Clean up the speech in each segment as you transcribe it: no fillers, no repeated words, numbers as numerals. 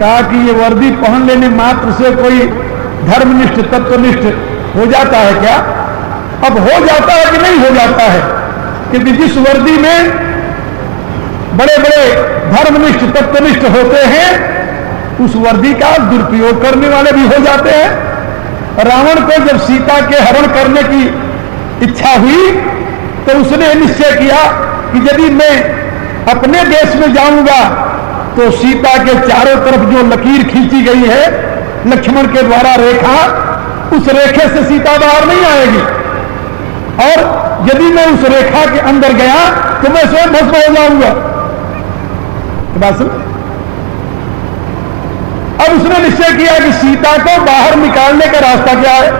कहा कि ये वर्दी पहन लेने मात्र से कोई धर्मनिष्ठ तत्वनिष्ठ हो जाता है क्या? अब हो जाता है कि नहीं हो जाता है? क्योंकि जिस वर्दी में बड़े बड़े धर्मनिष्ठ तत्वनिष्ठ होते हैं उस वर्दी का दुरुपयोग करने वाले भी हो जाते हैं। रावण को जब सीता के हरण करने की इच्छा हुई तो उसने निश्चय किया कि यदि मैं अपने देश में जाऊंगा तो सीता के चारों तरफ जो लकीर खींची गई है लक्ष्मण के द्वारा रेखा, उस रेखे से सीता बाहर नहीं आएगी, और यदि मैं उस रेखा के अंदर गया तो मैं स्वयं भस्म हो जाऊंगा। बात सुन। अब उसने निश्चय किया कि सीता को बाहर निकालने का रास्ता क्या है?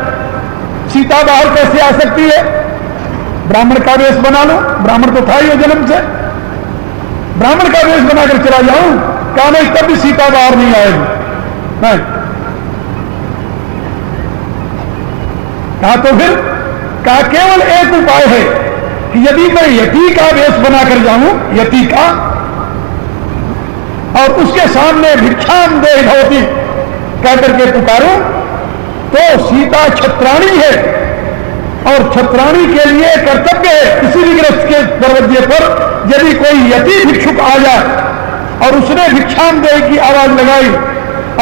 सीता बाहर कैसे आ सकती है? ब्राह्मण का वेश बना लो, ब्राह्मण तो था ही जन्म से, ब्राह्मण का वेश बनाकर चला जाऊं, कहा नहीं तब भी सीता बाहर नहीं आएगी। नहीं कहा तो फिर कहा केवल एक उपाय है कि यदि मैं यति का वेश बनाकर जाऊं, यति का, और उसके सामने भिक्षाम दे भवती कहकर के पुकारूं तो सीता छत्राणी है और छत्राणी के लिए कर्तव्य है किसी भी गृहस्थ के दरवाजे पर यदि कोई यति भिक्षुक आ जाए और उसने भिक्षाम दे की आवाज लगाई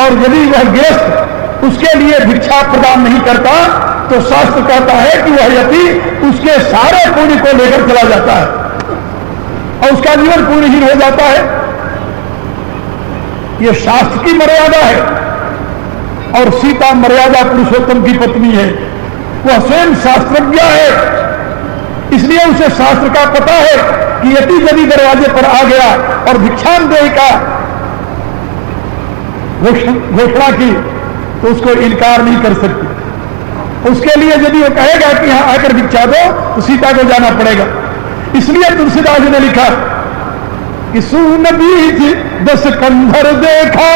और यदि वह गृहस्थ उसके लिए भिक्षा प्रदान नहीं करता तो शास्त्र कहता है कि वह यति उसके सारे पुण्य को लेकर चला जाता है और उसका जीवन पुण्यहीन हो जाता है। यह शास्त्र की मर्यादा है और सीता मर्यादा पुरुषोत्तम की पत्नी है, वह स्वयं शास्त्रज्ञ है, इसलिए उसे शास्त्र का पता है कि यदि यदि दरवाजे पर आ गया और भिक्षांदेही का घोषणा की तो उसको इनकार नहीं कर सकती। उसके लिए यदि वो कहेगा कि यहां आकर भिक्षा दो तो सीता को जाना पड़ेगा। इसलिए तुलसीदास ने लिखा कि सून बीज 10 कंधर देखा,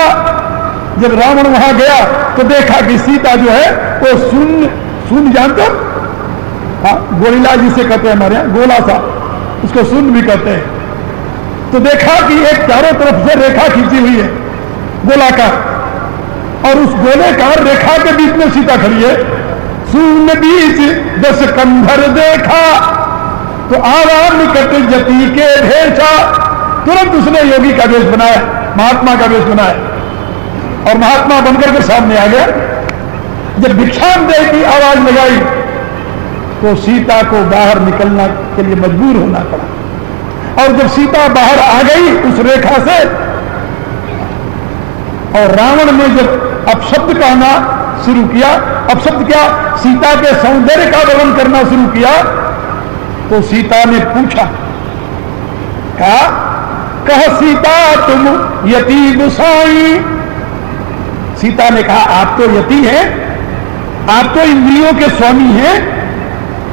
जब रावण वहां गया तो देखा कि सीता जो है वो सुन जानते हो, हाँ गोरिल्ला जिसे कहते हैं हमारे यहां, गोला सा उसको सुन भी कहते हैं। तो देखा कि एक चारों तरफ से रेखा खींची हुई है गोलाकार, और उस गोलेकार रेखा के बीच में सीता खड़ी है। सुन बीच 10 कंधर देखा तो आवा निकट जति के भेषा, तुरंत उसने योगी का वेश बनाया, महात्मा का वेश बनाया और महात्मा बनकर के सामने आ गया। जब भिक्षांदेही की आवाज लगाई तो सीता को बाहर निकलना के लिए मजबूर होना पड़ा, और जब सीता बाहर आ गई उस रेखा से और रावण ने जब अपशब्द कहना शुरू किया, अपशब्द क्या, सीता के सौंदर्य का वर्णन करना शुरू किया, तो सीता ने पूछा, कहा कह सीता तुम यति गोसाई। सीता ने कहा आप तो यति हैं, आप तो इंद्रियों के स्वामी हैं।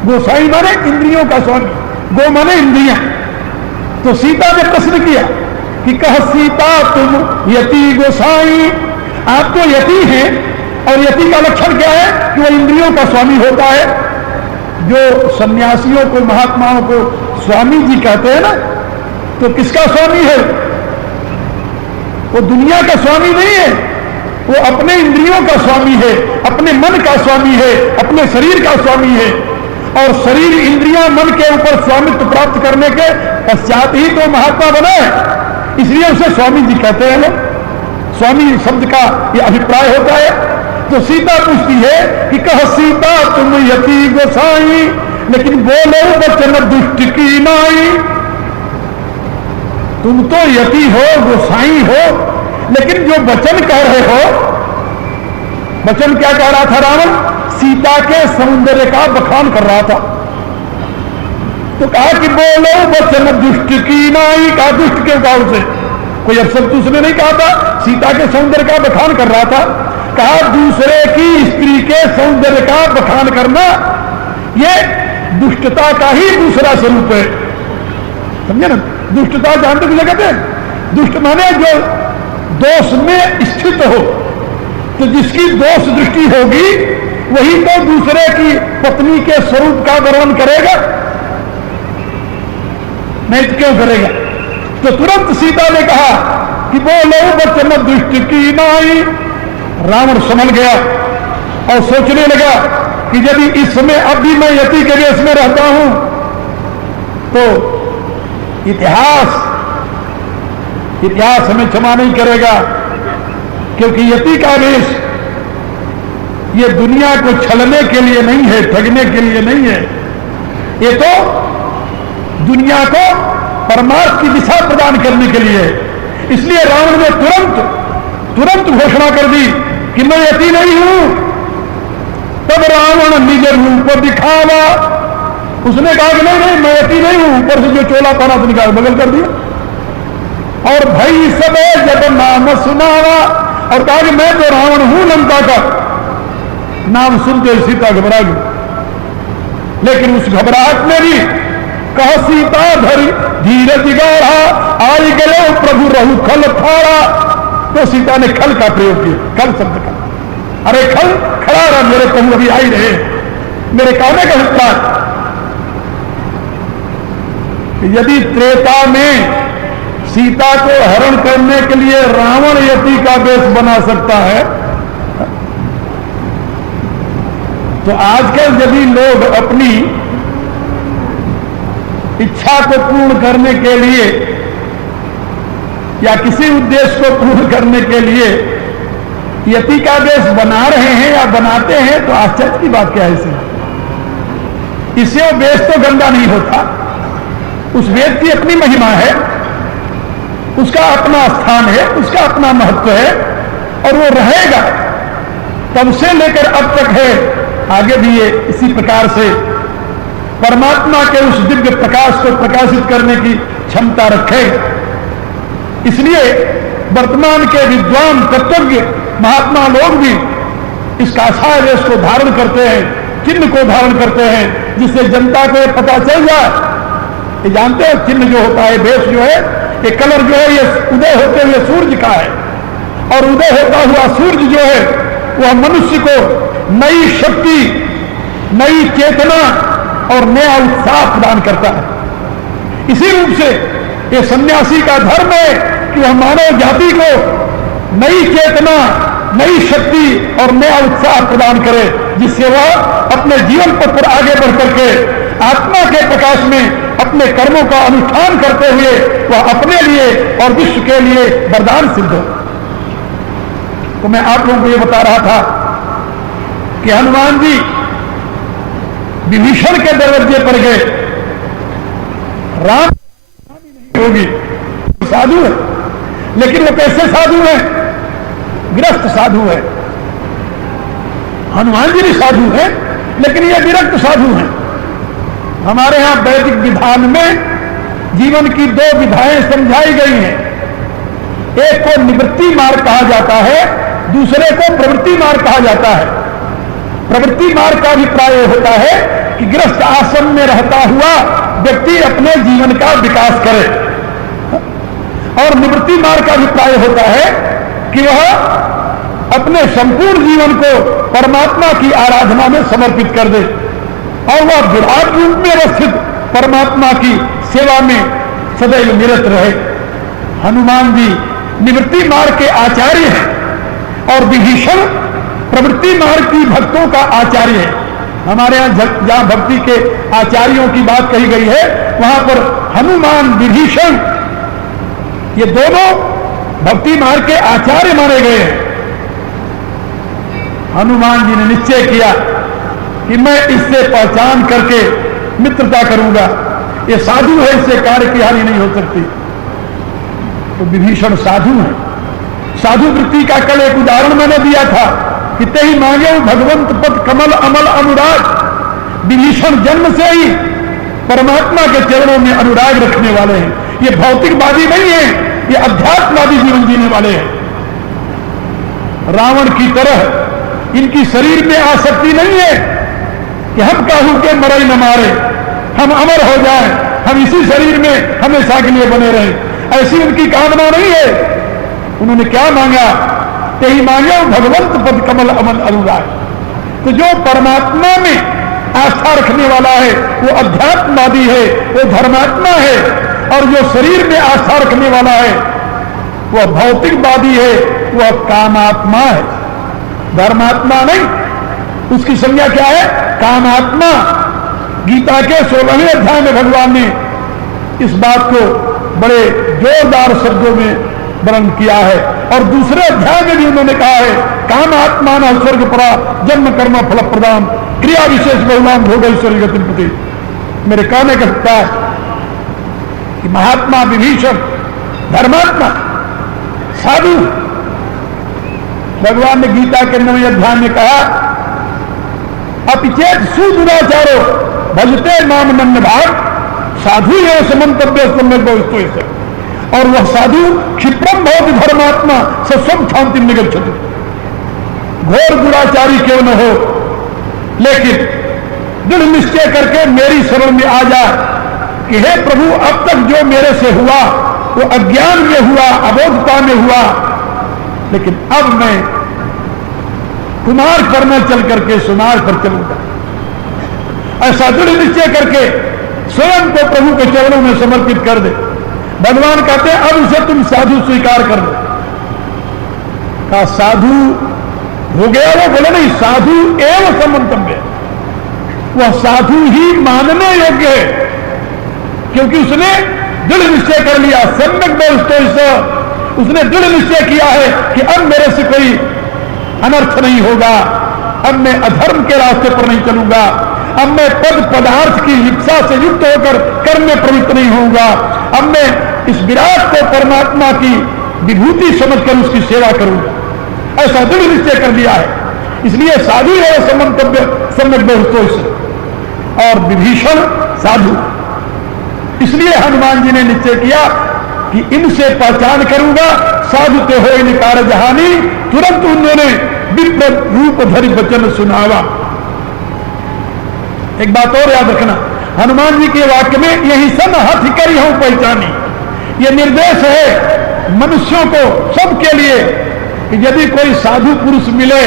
गोसाई माने इंद्रियों का स्वामी, गो माने इंद्रियां। तो सीता ने प्रश्न किया कि कह सीता तुम यति गोसाई, आप तो यति हैं और यति का लक्षण क्या है कि वह इंद्रियों का स्वामी होता है। जो सन्यासियों को महात्माओं को स्वामी जी कहते हैं ना, तो किसका स्वामी है? वो दुनिया का स्वामी नहीं है, वो अपने इंद्रियों का स्वामी है, अपने मन का स्वामी है, अपने शरीर का स्वामी है। और शरीर इंद्रियां मन के ऊपर स्वामित्व प्राप्त करने के पश्चात ही तो महात्मा बना है, इसलिए उसे स्वामी जी कहते हैं लोग। स्वामी शब्द का यह अभिप्राय होता है। तो सीता पूछती है कि कह सीता तुम यति गोसाई, लेकिन बोलो वचन दुष्ट की नाई। तुम तो यति हो, गोसाई हो, लेकिन जो वचन कह रहे हो, वचन क्या कह रहा था रावण? सीता के सौंदर्य का बखान कर रहा था। तो कहा कि बोलो वचन दुष्ट की नाई। का दुष्ट क्यों कहा उसे? कोई अपशब्द उसने नहीं कहा था, सीता के सौंदर्य का बखान कर रहा था। कहा दूसरे की स्त्री के सौंदर्य का बखान करना यह दुष्टता का ही दूसरा स्वरूप है। समझे ना? दुष्टता जानते किसे कहते हैं? दुष्ट माने जो दोष में स्थित हो, तो जिसकी दोष दृष्टि होगी वही तो दूसरे की पत्नी के स्वरूप का वर्णन करेगा, नहीं तो क्यों करेगा? तो तुरंत सीता ने कहा कि बोलो बचन दुष्ट की नाई। रावण समझ गया और सोचने लगा कि यदि इस समय अब भी मैं यति के वेश में रहता हूं तो इतिहास हमें क्षमा नहीं करेगा, क्योंकि यति का वेश ये दुनिया को छलने के लिए नहीं है, ठगने के लिए नहीं है, ये तो दुनिया को परमार्थ की दिशा प्रदान करने के लिए है। इसलिए रावण ने तुरंत घोषणा कर दी कि मैं यति नहीं हूं। तब रावण निज रूप दिखावा, उसने कहा कि नहीं मैं यति नहीं हूं। ऊपर से जो चोला पहना तो निकाल बगल कर दिया, और भई सब जब नाम सुनावा, और कहा कि मैं तो रावण हूं लंका का। नाम सुनते सीता घबरा गई, लेकिन उस घबराहट में भी कह सीता धरी धीरज गाढ़ा, आई गए प्रभु रहु खल फाड़ा। तो सीता ने खल का प्रयोग किया, खल शब्द का। अरे खल खड़ा रहा, मेरे प्रभु अभी आई रहे, मेरे कहने का हिस्सा। यदि त्रेता में सीता को हरण करने के लिए रावण यति का वेश बना सकता है, तो आजकल यदि लोग अपनी इच्छा को पूर्ण करने के लिए या किसी उद्देश्य को पूर्ण करने के लिए यति का वेश बना रहे हैं या बनाते हैं, तो आश्चर्य की बात क्या है इससे वो वेश तो गंदा नहीं होता। उस वेद की अपनी महिमा है, उसका अपना स्थान है, उसका अपना महत्व है, और वो रहेगा तब से लेकर अब तक है, आगे भी ये इसी प्रकार से परमात्मा के उस दिव्य प्रकाश को प्रकाशित करने की क्षमता रखे। इसलिए वर्तमान के विद्वान तत्वज्ञ महात्मा लोग भी इस काषाय वेश को धारण करते हैं, चिन्ह को धारण करते हैं, जिससे जनता को पता चल जाए। ये जानते हो चिन्ह जो होता है, वेश जो है, ये कलर जो है, ये उदय होते हुए सूर्य का है, और उदय होता हुआ सूर्य जो है वह मनुष्य को नई शक्ति, नई चेतना और नया उत्साह प्रदान करता है। इसी रूप से ये सन्यासी का धर्म है कि वह मानव जाति को नई चेतना, नई शक्ति और नया उत्साह प्रदान करे, जिससे वह अपने जीवन पर आगे बढ़ करके आत्मा के प्रकाश में अपने कर्मों का अनुष्ठान करते हुए वह अपने लिए और विश्व के लिए वरदान सिद्ध हो। तो मैं आप लोगों को यह बता रहा था कि हनुमान जी विभीषण के दरवाजे पर गए। राम नहीं होगी, साधु है, लेकिन वो कैसे साधु है? विरक्त साधु है। हनुमान जी भी साधु है, लेकिन ये विरक्त साधु हैं। हमारे यहां वैदिक विधान में जीवन की दो विधाएं समझाई गई हैं। एक को निवृत्ति मार्ग कहा जाता है, दूसरे को प्रवृत्ति मार्ग कहा जाता है। प्रवृत्ति मार्ग का अभिप्राय होता है कि गृहस्थ आश्रम में रहता हुआ व्यक्ति अपने जीवन का विकास करे, और निवृत्ति मार्ग का अभिप्राय होता है कि वह अपने संपूर्ण जीवन को परमात्मा की आराधना में समर्पित कर दे, और वह विराट रूप में अवस्थित परमात्मा की सेवा में सदैव निरत रहे। हनुमान जी निवृत्ति मार्ग के आचार्य हैं, और विभीषण प्रवृत्ति मार्ग की भक्तों का आचार्य है। हमारे यहां जहां भक्ति के आचार्यों की बात कही गई है, वहां पर हनुमान, विभीषण, ये दोनों भक्ति मार्ग के आचार्य माने गए हैं। हनुमान जी ने निश्चय किया कि मैं इससे पहचान करके मित्रता करूंगा, ये साधु है, इससे कार्य की हानि नहीं हो सकती। तो विभीषण साधु है। साधु वृत्ति का कल एक उदाहरण मैंने दिया था कि ते ही मांगे भगवंत पद कमल अमल अनुराग। विभीषण जन्म से ही परमात्मा के चरणों में अनुराग रखने वाले हैं। ये भौतिकवादी नहीं है, ये अध्यात्मवादी जीवन जीने वाले हैं। रावण की तरह इनकी शरीर में आसक्ति नहीं है कि हम काहू के मरे न मारे, हम अमर हो जाएं, हम इसी शरीर में हमेशा के लिए बने रहें, ऐसी उनकी कामना नहीं है। उन्होंने क्या मांगा? यही मांगे भगवंत पद कमल अमल अनुराग। तो जो परमात्मा में आस्था रखने वाला है वो अध्यात्मवादी है, वो धर्मात्मा है, और जो शरीर में आस्था रखने वाला है वह भौतिकवादी है, वह कामात्मा है, धर्मात्मा नहीं। उसकी संज्ञा क्या है? कामात्मा। गीता के 16वें अध्याय में भगवान ने इस बात को बड़े जोरदार शब्दों में वर्णन किया है, और दूसरे अध्याय में भी उन्होंने कहा है, कामात्मा न स्वर्ग परा जन्म कर्म फल प्रदान क्रिया विशेष बहुलाम भोग ऐश्वर्य गति प्रति। मेरे कहने का सकता है कि महात्मा विभीषण धर्मात्मा साधु, भगवान ने गीता के 9वें अध्याय में कहा, अपिचेत सुदुराचारो भजते माम नन्य भाग साधु एवं समन्तव्य सम्यक। और वह साधु क्षिप्रम भवति धर्मात्मा सस्वम शांति निगच्छति। घोर दुराचारी क्यों न हो, लेकिन दृढ़ निश्चय करके मेरी शरण में आ जा कि हे प्रभु, अब तक जो मेरे से हुआ वो अज्ञान में हुआ, अबोधता में हुआ, लेकिन अब मैं कुमार पर न चल करके सुनार पर चलूंगा। ऐसा दृढ़ निश्चय करके स्वयं को प्रभु के चरणों में समर्पित कर दे। भगवान कहते हैं अब उसे तुम साधु स्वीकार कर लो। कहा साधु हो गया वो? बोले नहीं, साधु एवं समन्तव्य, वह साधु ही मानने योग्य है, क्योंकि उसने दृढ़ निश्चय कर लिया। सम्यक व्यवस्था, उसने दृढ़ निश्चय किया है कि अब मेरे से कोई अनर्थ नहीं होगा, अब मैं अधर्म के रास्ते पर नहीं चलूंगा, अब मैं पद पदार्थ की लिप्सा से युक्त होकर कर्म में प्रवृत्त नहीं होऊंगा, अब मैं इस विराट को परमात्मा की विभूति समझकर उसकी सेवा करूंगा। ऐसा दृढ़ निश्चय कर लिया है। इसलिए साधु है समन्तव्य सम्यक व्यवस्था, और विभीषण साधु। इसलिए हनुमान जी ने निश्चय किया कि इनसे पहचान करूंगा, साधु ते हो इन कार्य जहानी। तुरंत उन्होंने विप्र रूप धरि वचन सुनावा। एक बात और याद रखना, हनुमान जी के वाक्य में यही सन हाथ करी हूं पहचानी, यह निर्देश है मनुष्यों को, सबके लिए, कि यदि कोई साधु पुरुष मिले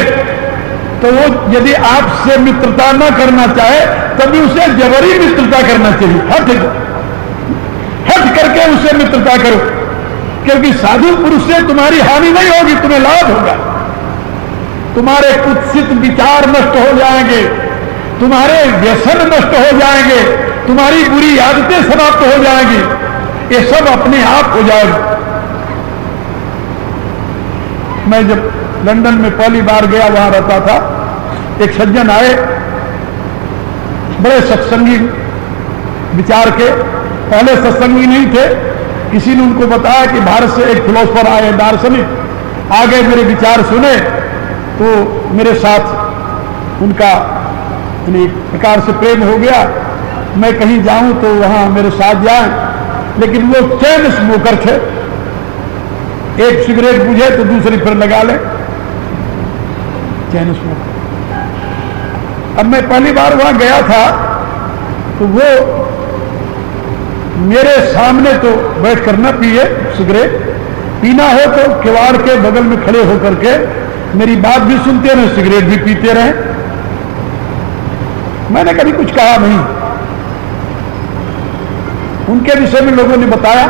तो वो यदि आपसे मित्रता न करना चाहे तभी उसे जबरी मित्रता करना चाहिए। हट करके उसे मित्रता करो, क्योंकि साधु पुरुष से तुम्हारी हानि नहीं होगी, तुम्हें लाभ होगा। तुम्हारे कुत्सित विचार नष्ट हो जाएंगे, तुम्हारे व्यसन नष्ट हो जाएंगे, तुम्हारी बुरी आदतें समाप्त हो जाएंगी, ये सब अपने आप हो जाएगा। मैं जब लंदन में पहली बार गया, वहां रहता था, एक सज्जन आए, बड़े सत्संगी विचार के, पहले सत्संगी नहीं थे, किसी ने उनको बताया कि भारत से एक फिलोसफर आए, दार्शनिक, आगे मेरे विचार सुने तो मेरे साथ उनका एक प्रकार से प्रेम हो गया। मैं कहीं जाऊं तो वहां मेरे साथ जाए, लेकिन वो चैन स्मोकर थे, एक सिगरेट बुझे तो दूसरी फिर लगा ले, चैन स्मोकर। अब मैं पहली बार वहां गया था तो वो मेरे सामने तो बैठ कर न पिए सिगरेट, पीना हो तो किवाड़ के बगल में खड़े होकर के मेरी बात भी सुनते रहे, सिगरेट भी पीते रहे। मैंने कभी कुछ कहा नहीं। उनके विषय में लोगों ने बताया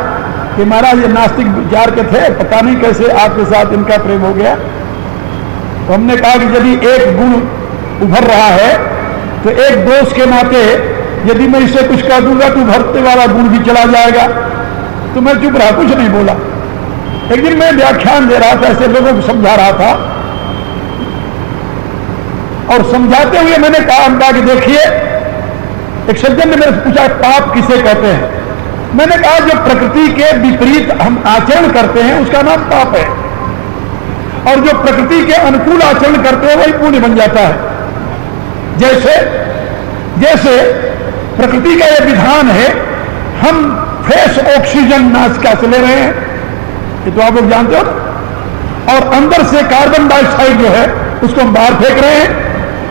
कि महाराज ये नास्तिक विचार के थे, पता नहीं कैसे आपके साथ इनका प्रेम हो गया। तो हमने कहा कि यदि एक गुण उभर रहा है तो एक दोष के नाते यदि मैं इसे कुछ कह दूंगा तो उभरते वाला गुण भी चला जाएगा। तो मैं चुप रहा, कुछ नहीं बोला। एक दिन मैं व्याख्यान दे रहा था, ऐसे लोगों को समझा रहा था, और समझाते हुए मैंने कहा कि देखिए, एक सज्जन ने मेरे से पूछा पाप किसे कहते हैं। मैंने कहा जो प्रकृति के विपरीत हम आचरण करते हैं उसका नाम पाप है, और जो प्रकृति के अनुकूल आचरण करते हैं वही पुण्य बन जाता है। जैसे प्रकृति का यह विधान है, हम फ्रेश ऑक्सीजन नासिका से ले रहे हैं, ये तो आप लोग जानते हो, और अंदर से कार्बन डाइऑक्साइड जो है उसको हम बाहर फेंक रहे हैं।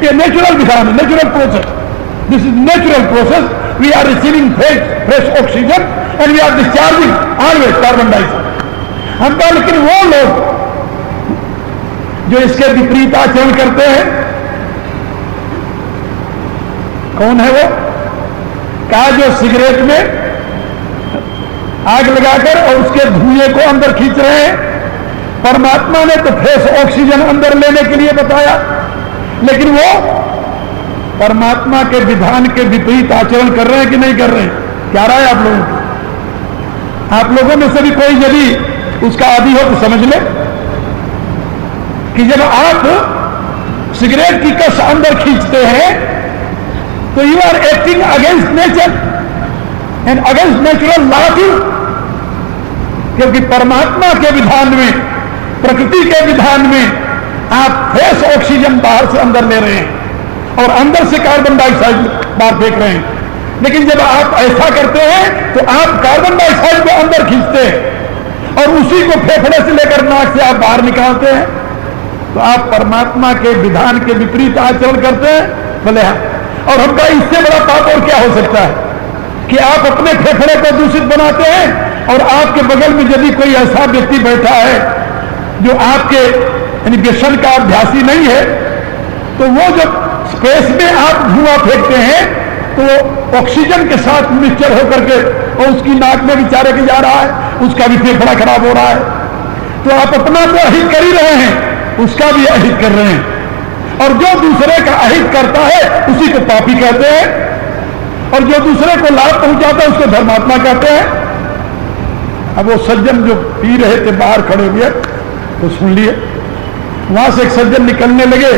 ये नेचुरल विधान है, natural process. This is natural process. We are receiving fresh oxygen and we are discharging always carbon dioxide. हम कहा लेकिन वो लोग जो इसके विपरीत आचरण करते हैं, कौन है वो? कहा जो सिगरेट में आग लगाकर और उसके धुएं को अंदर खींच रहे हैं, परमात्मा ने तो फ्रेश ऑक्सीजन अंदर लेने के लिए बताया, लेकिन वो परमात्मा के विधान के विपरीत आचरण कर रहे हैं कि नहीं कर रहे हैं? क्या रहा है आप लोगों को? आप लोगों में से भी कोई यदि उसका आदी हो तो समझ ले कि जब आप सिगरेट की कस अंदर खींचते हैं तो you are acting against nature and against natural law too, क्योंकि परमात्मा के विधान में, प्रकृति के विधान में आप फ्रेश ऑक्सीजन बाहर से अंदर ले रहे हैं और अंदर से कार्बन डाइऑक्साइड बाहर फेंक रहे हैं। लेकिन जब आप ऐसा करते हैं तो आप कार्बन डाइऑक्साइड को अंदर खींचते हैं और उसी को फेफड़े से लेकर नाक से आप बाहर निकालते हैं, तो आप परमात्मा के विधान के विपरीत आचरण करते हैं। बोले हाँ, और हमका इससे बड़ा पाप और क्या हो सकता है कि आप अपने फेफड़े को दूषित बनाते हैं और आपके बगल में यदि कोई ऐसा व्यक्ति बैठा है जो आपके यानी व्यसन का अभ्यासी नहीं है, तो वो जब स्पेस में आप धुआं फेंकते हैं तो ऑक्सीजन के साथ मिक्सचर होकर के और उसकी नाक में बेचारे के जा रहा है, उसका भी फेफड़ा खराब हो रहा है। तो आप अपना तो अहित कर ही रहे हैं, उसका भी अहित कर रहे हैं, और जो दूसरे का अहित करता है उसी को पापी कहते हैं, और जो दूसरे को लाभ पहुंचाता है उसको धर्मात्मा कहते हैं। अब वो सज्जन जो पी रहे थे बाहर खड़े हुए तो सुन लिए, वहां से एक सज्जन निकलने लगे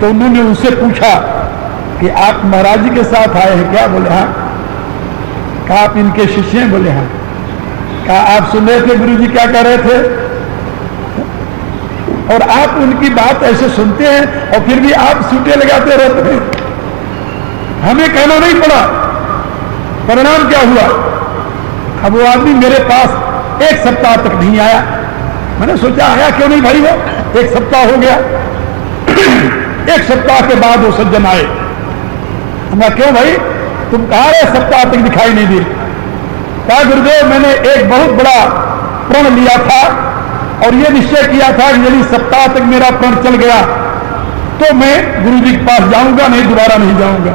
तो उन्होंने उनसे पूछा कि आप महाराज जी के साथ आए हैं क्या? बोले हाँ। कहा आप इनके शिष्य हैं? बोले हाँ। कहा आप सुन रहे थे गुरु जी क्या कह रहे थे और आप उनकी बात ऐसे सुनते हैं और फिर भी आप सूटे लगाते रहते हैं? हमें कहना नहीं पड़ा, परिणाम क्या हुआ? अब वो आदमी मेरे पास एक सप्ताह तक नहीं आया। मैंने सोचा आया क्यों नहीं भाई, वो एक सप्ताह हो गया। एक सप्ताह के बाद वो सज्जन आए। हमने क्यों भाई तुम कहा रहे सप्ताह तक दिखाई नहीं दिए? कहा गुरुदेव मैंने एक बहुत बड़ा प्रण लिया था और ये निश्चय किया था कि यदि सप्ताह तक मेरा प्रण चल गया तो मैं गुरु जी के पास जाऊंगा, नहीं दोबारा नहीं जाऊंगा।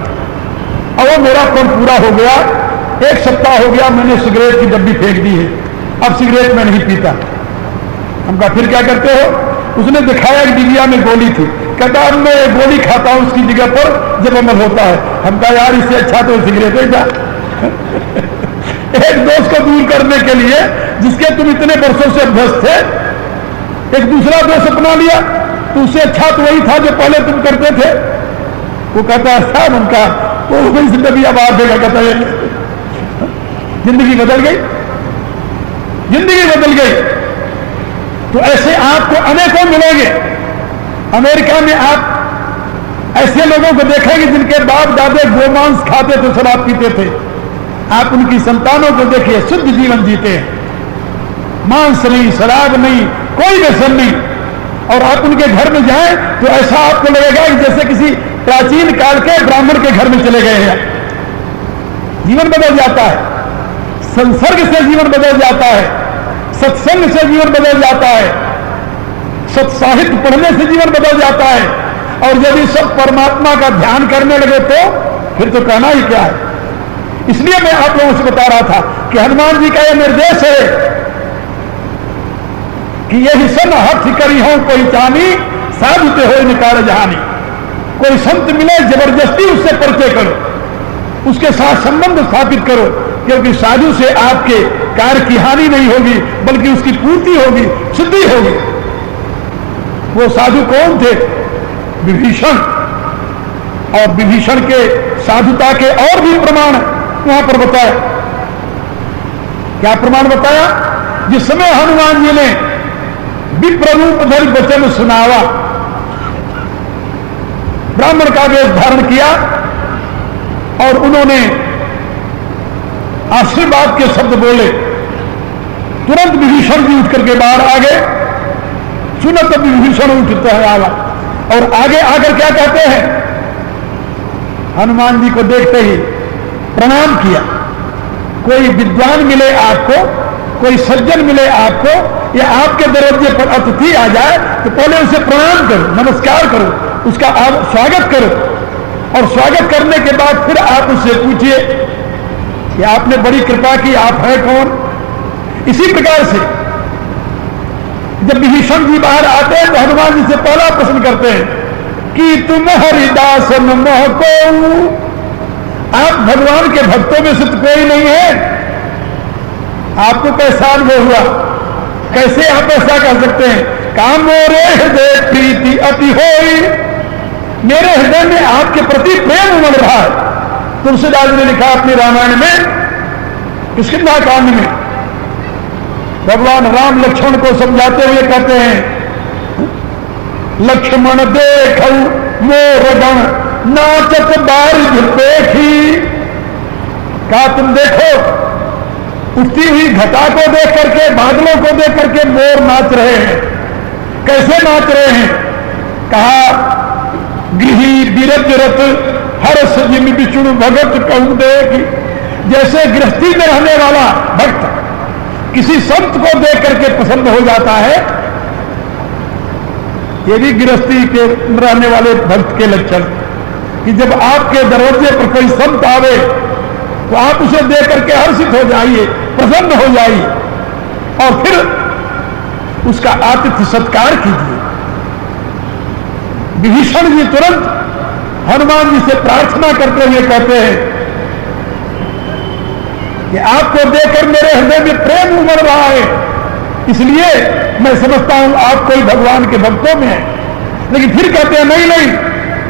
और वो मेरा प्रण पूरा हो गया, एक सप्ताह हो गया, मैंने सिगरेट की डब्बी फेंक दी है, अब सिगरेट मैं नहीं पीता। हम कहा फिर क्या करते हो? उसने दिखाया कि डिबिया में गोली थी। कहता अब मैं गोली खाता हूं उसकी जगह पर जब अमल होता है। हम कहा यार इससे अच्छा तो सिगरेट ही था। एक दोस्त को दूर करने के लिए जिसके तुम इतने वर्षों से अभ्यस्त थे, एक दूसरा दोस्त अपना लिया तो उससे अच्छा तो वही था जो पहले तुम करते थे। वो कहता है साहब उनका वो वही जिंदगी अब आ देगा। कहता है जिंदगी बदल गई, जिंदगी बदल गई। तो ऐसे आपको अनेकों मिलेंगे। अमेरिका में आप ऐसे लोगों को देखेंगे जिनके बाप दादे गोमांस खाते थे, शराब पीते थे। आप उनकी संतानों को देखिए, शुद्ध जीवन जीते हैं, मांस नहीं, शराब नहीं, कोई व्यसन नहीं। और आप उनके घर में जाएं तो ऐसा आपको लगेगा कि जैसे किसी प्राचीन काल के ब्राह्मण के घर में चले गए हैं। जीवन बदल जाता है, संसर्ग से जीवन बदल जाता है, सत्संग से जीवन बदल जाता है, सत्साहित्य पढ़ने से जीवन बदल जाता है। और यदि सब परमात्मा का ध्यान करने लगे तो फिर तो कहना ही क्या है। इसलिए मैं आप लोगों से बता रहा था कि हनुमान जी का यह निर्देश है कि यही सन हठ करी हो कोई चानी साधुते हो निकार जहानी। कोई संत मिले जबरदस्ती उससे परिचय करो, उसके साथ संबंध स्थापित करो, क्योंकि साधु से आपके कार्य की हानि नहीं होगी बल्कि उसकी पूर्ति होगी, सिद्धि होगी। वो साधु कौन थे? विभीषण। और विभीषण के साधुता के और भी प्रमाण वहां पर बताया। क्या प्रमाण बताया? जिस समय हनुमान जी ने विप्र रूप धरि वचन सुनावा, ब्राह्मण का वेश धारण किया और उन्होंने आशीर्वाद के शब्द बोले, तुरंत विभीषण जी उठ करके बाहर आ गए। सुनत विभीषण उठता है आवा, और आगे आकर क्या कहते हैं? हनुमान जी को देखते ही प्रणाम किया। कोई विद्वान मिले आपको, कोई सज्जन मिले आपको, या आपके दरवाजे पर अतिथि आ जाए तो पहले उसे प्रणाम करो, नमस्कार करो, उसका आप स्वागत करो, और स्वागत करने के बाद फिर आप उससे पूछिए कि आपने बड़ी कृपा की, आप है कौन? इसी प्रकार से जब विभीषण जी बाहर आते हैं तो हनुमान जी से पहला प्रश्न करते हैं कि तुम हरिदास मोह को, आप भगवान के भक्तों में से तो कोई नहीं है, आपको कैसा अनुभव हुआ, कैसे आप ऐसा कह सकते हैं? काम मोरे हृदय प्रीति अति होई, मेरे हृदय में आपके प्रति प्रेम उमड़ रहा है। तुलसीदास ने लिखा अपनी रामायण में, किष्किंधा कांड में, भगवान राम लक्ष्मण को समझाते हुए कहते हैं, लक्ष्मण देखौ मोर गण नाचत बारिज देखी, कहा तुम देखो उठती हुई घटा को देख करके, बादलों को देख करके मोर नाच रहे हैं। कैसे नाच रहे हैं? कहा गृही बिरज रत हर्ष जिम विष्णु भगत कहूं देख, जैसे गृहस्थी में रहने वाला भक्त किसी संत को देख करके पसंद हो जाता है, ये भी गृहस्थी के रहने वाले भक्त के लक्षण, कि जब आपके दरवाजे पर कोई संत आवे तो आप उसे देख करके हर्षित हो जाइए, प्रसन्न हो जाइए और फिर उसका आतिथ्य सत्कार कीजिए। विभीषण जी तुरंत हनुमान जी से प्रार्थना करते हुए कहते हैं कि आपको देखकर मेरे हृदय में प्रेम उमड़ रहा है, इसलिए मैं समझता हूं आप कोई भगवान के भक्तों में है। लेकिन फिर कहते हैं नहीं नहीं,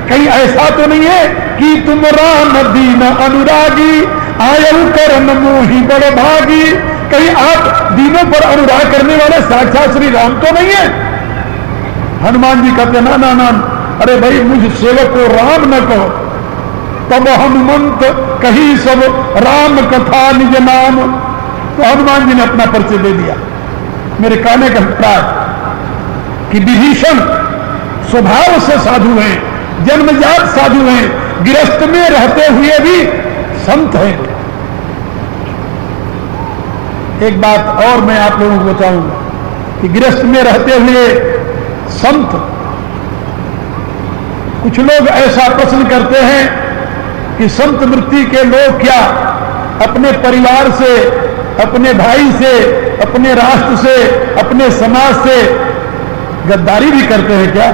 कहीं ऐसा तो नहीं है कि तुम राम दीन अनुरागी आयु करन मोहि बड़ भागी, कहीं आप दीनों पर अनुराग करने वाले साक्षात श्री राम तो नहीं है? हनुमान जी कहते ना ना ना, अरे भाई मुझ सेवक को राम न कहो, तब हनुमंत कही सब राम कथा निज नाम। तो हनुमान जी ने अपना परिचय दे दिया। मेरे कहने का अभिप्राय कि विभीषण स्वभाव से साधु हैं, जन्मजात साधु हैं, गृहस्थ में रहते हुए भी संत हैं। एक बात और मैं आप लोगों को बताऊंगा कि गृहस्थ में रहते हुए संत, कुछ लोग ऐसा प्रश्न करते हैं कि संत वृत्ति के लोग क्या अपने परिवार से, अपने भाई से, अपने राष्ट्र से, अपने समाज से गद्दारी भी करते हैं क्या?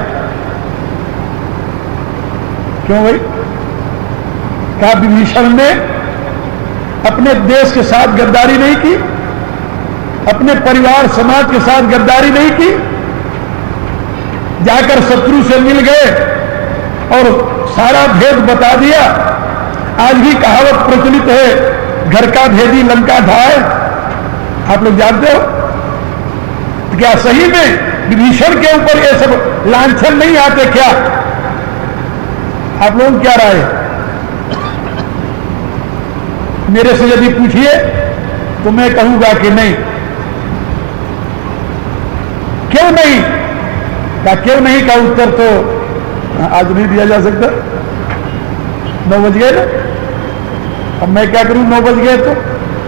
क्यों भाई? क्या विभीषण ने अपने देश के साथ गद्दारी नहीं की? अपने परिवार समाज के साथ गद्दारी नहीं की? जाकर शत्रु से मिल गए और सारा भेद बता दिया। आज भी कहावत प्रचलित है, घर का भेदी लंका ढाए, आप लोग जानते हो? तो क्या सही में विभीषण के ऊपर ये सब लांछन नहीं आते क्या? आप लोग क्या राय? मेरे से यदि पूछिए तो मैं कहूंगा कि नहीं। क्यों नहीं? क्या क्यों नहीं का उत्तर तो आज नहीं दिया जा सकता। 9 बज गए ना, अब मैं क्या करूं? 9 बज गए तो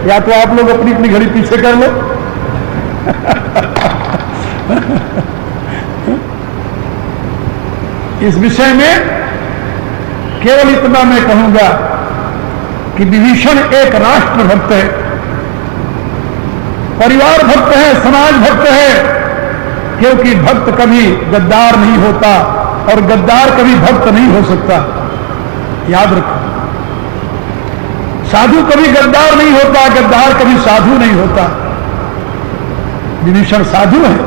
या तो आप लोग अपनी अपनी घड़ी पीछे कर लो। इस विषय में केवल इतना मैं कहूंगा कि विभीषण एक राष्ट्र भक्त है, परिवार भक्त है, समाज भक्त है, क्योंकि भक्त कभी गद्दार नहीं होता और गद्दार कभी भक्त नहीं हो सकता। याद रखो, साधु कभी गद्दार नहीं होता, गद्दार कभी साधु नहीं होता। विभीषण साधु है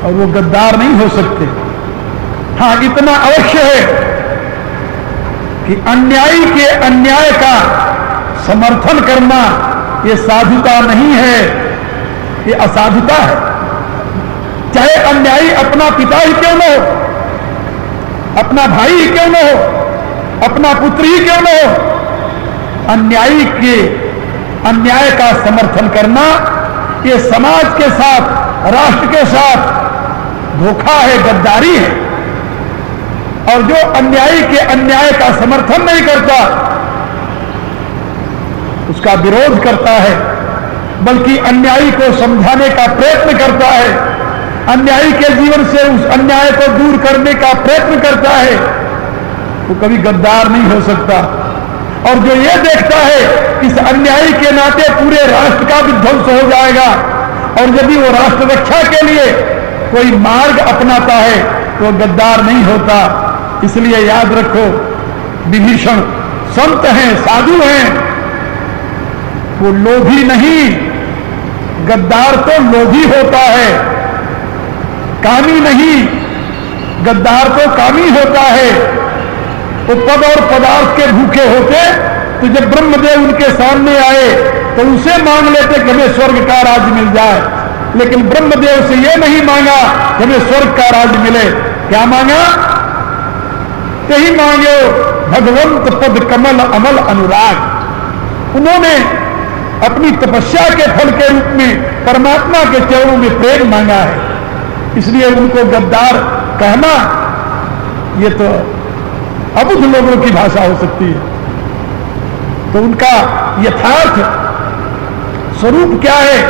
और वो गद्दार नहीं हो सकते। हां, इतना अवश्य है कि अन्यायी के अन्याय का समर्थन करना ये साधुता नहीं है, ये असाधुता है। चाहे अन्यायी अपना पिता ही क्यों न हो, अपना भाई ही क्यों न हो, अपना पुत्र ही क्यों न हो, अन्यायी के अन्याय का समर्थन करना ये समाज के साथ, राष्ट्र के साथ धोखा है, गद्दारी है। और जो अन्यायी के अन्याय का समर्थन नहीं करता, उसका विरोध करता है, बल्कि अन्यायी को समझाने का प्रयत्न करता है, अन्यायी के जीवन से उस अन्याय को दूर करने का प्रयत्न करता है, वो कभी गद्दार नहीं हो सकता। और जो ये देखता है कि इस अन्यायी के नाते पूरे राष्ट्र का विध्वंस हो जाएगा, और यदि वो राष्ट्र रक्षा के लिए कोई मार्ग अपनाता है तो गद्दार नहीं होता। इसलिए याद रखो, विभीषण संत हैं, साधु हैं, वो लोभी नहीं। गद्दार तो लोभी होता है, कामी नहीं। गद्दार तो कामी होता है। वो पद और पदार्थ के भूखे होते तो जब ब्रह्मदेव उनके सामने आए तो उसे मांग लेते कि हमें स्वर्ग का राज मिल जाए, लेकिन ब्रह्मदेव से यह नहीं मांगा कि हमें स्वर्ग का राज मिले। क्या मांगा? यही मांगे, भगवंत पद कमल अमल अनुराग। उन्होंने अपनी तपस्या के फल के रूप में परमात्मा के चरणों में प्रेम मांगा है। इसलिए उनको गद्दार कहना ये तो अबुझ लोगों की भाषा हो सकती है। तो उनका यथार्थ स्वरूप क्या है?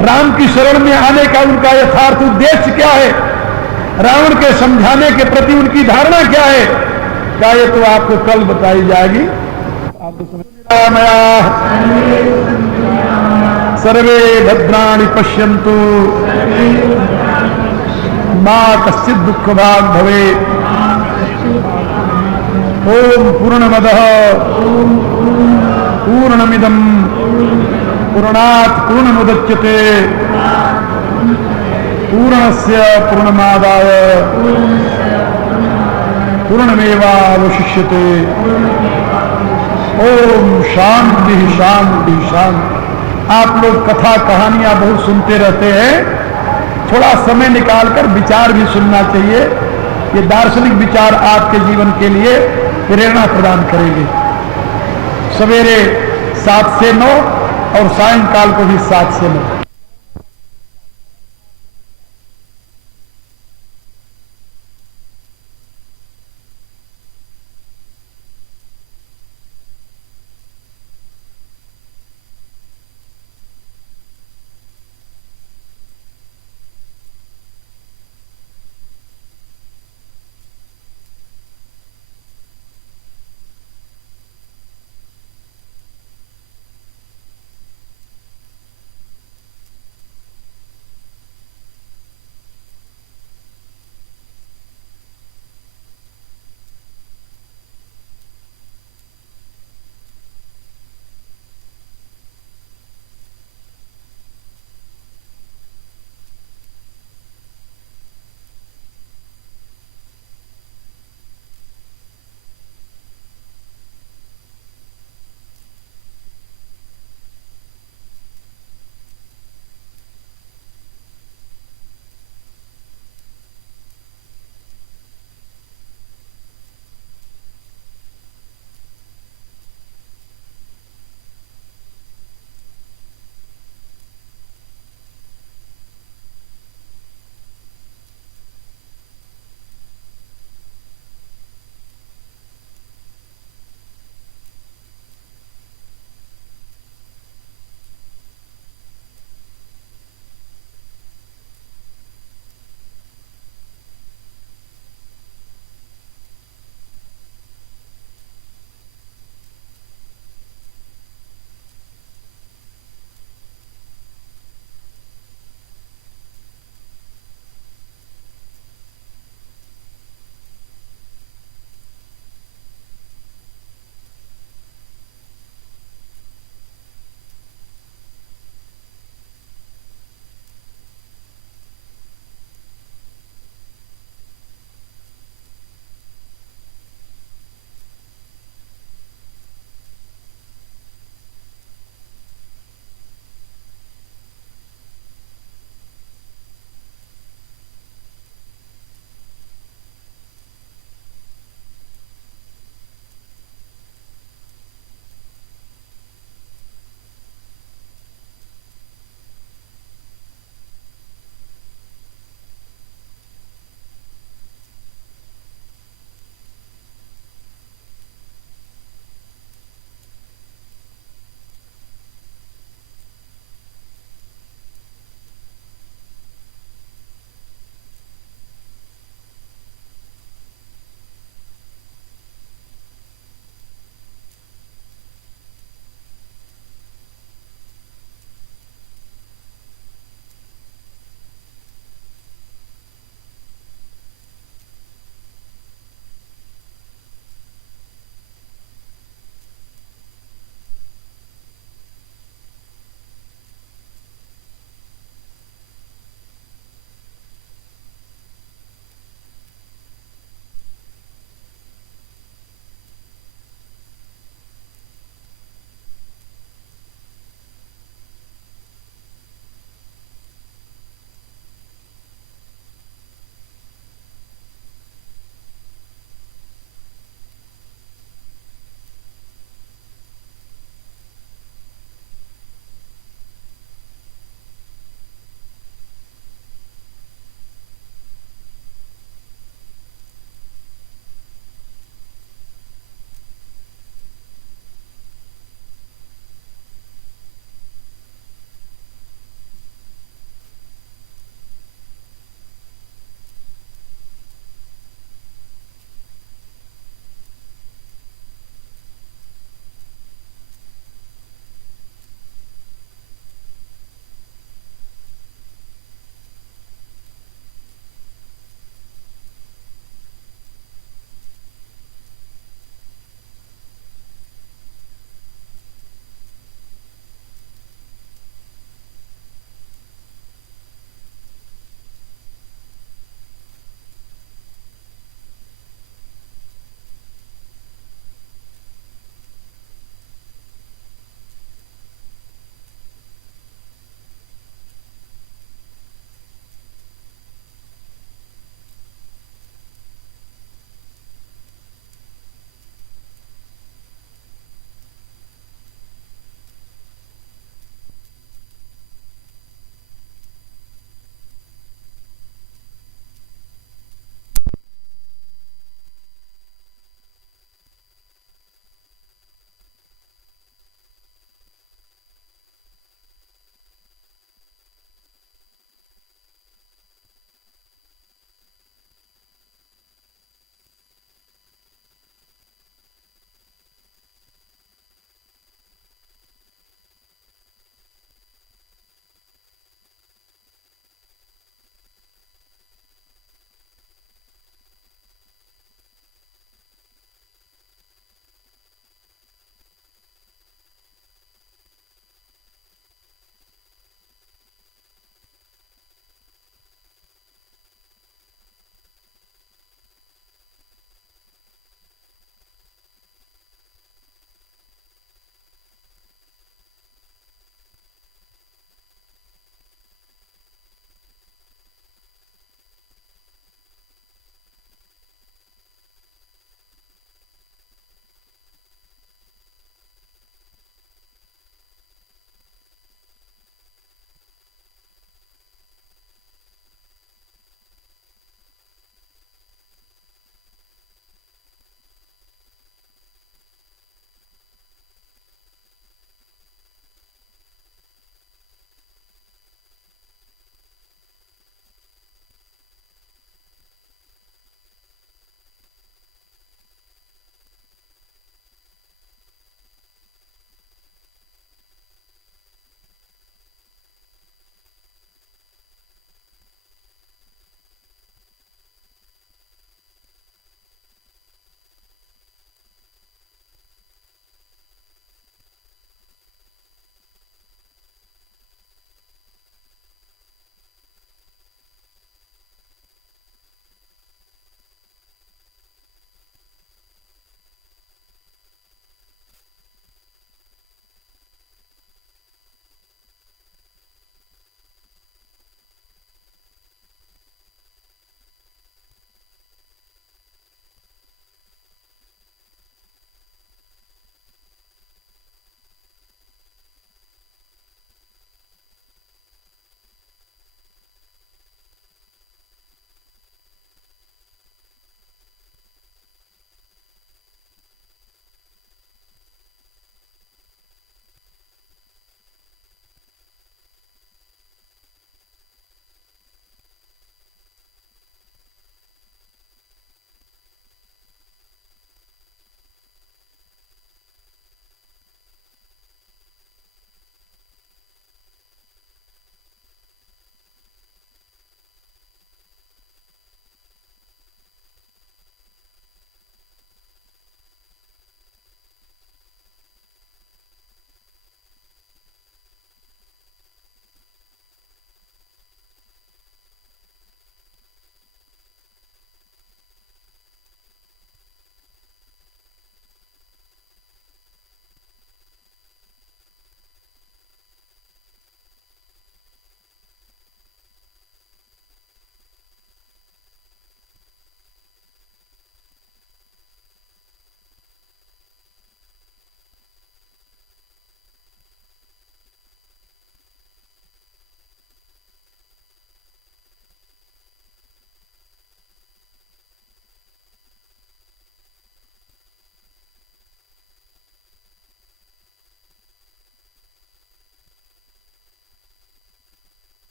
राम की शरण में आने का उनका यथार्थ उद्देश्य क्या है? रावण के समझाने के प्रति उनकी धारणा क्या है? क्या ये तो आपको कल बताई जाएगी। आपको रामया सर्वे भद्राणि पश्यन्तु मा कश्चित् दुःख भाग् भवेत्। ओम पूर्णमदः पूर्णमिदं पूर्णात् पूर्णमुदच्यते पूर्णस्य पूर्णमादाय पूर्णमेवावशिष्यते। ओम शांति शांति शांति। आप लोग कथा कहानियां बहुत सुनते रहते हैं, थोड़ा समय निकालकर विचार भी सुनना चाहिए। ये दार्शनिक विचार आपके जीवन के लिए प्रेरणा प्रदान करेंगे। सवेरे 7 से 9 और सायंकाल को भी 7 से 9।